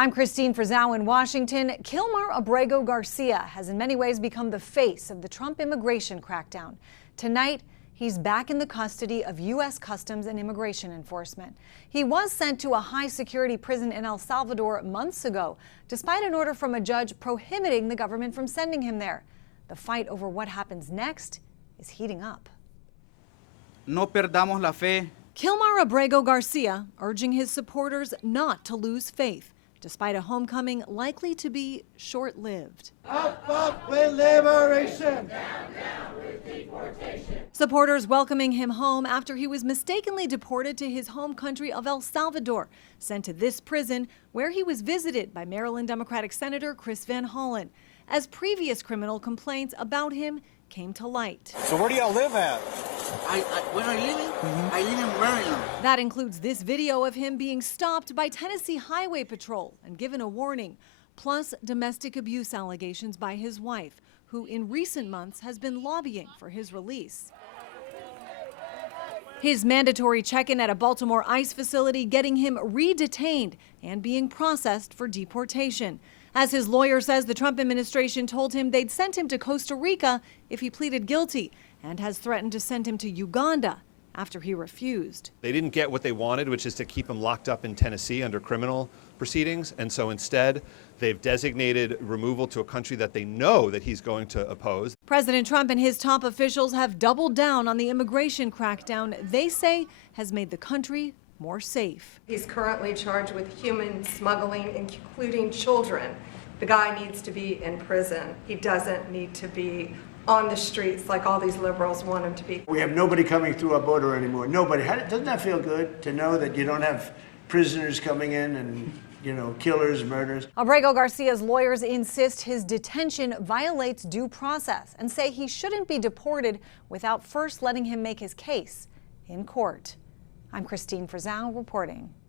I'm Christine Frizzau in Washington. Kilmar Abrego Garcia has in many ways become the face of the Trump immigration crackdown. Tonight, he's back in the custody of U.S. Customs and Immigration Enforcement. He was sent to a high-security prison in El Salvador months ago, despite an order from a judge prohibiting the government from sending him there. The fight over what happens next is heating up. No perdamos la fe. Kilmar Abrego Garcia urging his supporters not to lose faith, despite a homecoming likely to be short-lived. Up with liberation! Down with deportation! Supporters welcoming him home after he was mistakenly deported to his home country of El Salvador, sent to this prison where he was visited by Maryland Democratic Senator Chris Van Hollen, as previous criminal complaints about him came to light. So where do y'all live at? Where are you living? I live in Maryland. That includes this video of him being stopped by Tennessee Highway Patrol and given a warning, plus domestic abuse allegations by his wife, who in recent months has been lobbying for his release. His mandatory check-in at a Baltimore ICE facility getting him re-detained and being processed for deportation. As his lawyer says, the Trump administration told him they'd sent him to Costa Rica if he pleaded guilty, and has threatened to send him to Uganda after he refused. They didn't get what they wanted, which is to keep him locked up in Tennessee under criminal proceedings, and so instead they've designated removal to a country that they know that he's going to oppose. President Trump and his top officials have doubled down on the immigration crackdown they say has made the country more safe. He's currently charged with human smuggling, including children. The guy needs to be in prison. He doesn't need to be on the streets like all these liberals want him to be. We have nobody coming through our border anymore. Nobody. Doesn't that feel good to know that you don't have prisoners coming in and, you know, killers, murderers? Abrego Garcia's lawyers insist his detention violates due process and say he shouldn't be deported without first letting him make his case in court. I'm Christine Frizzau reporting.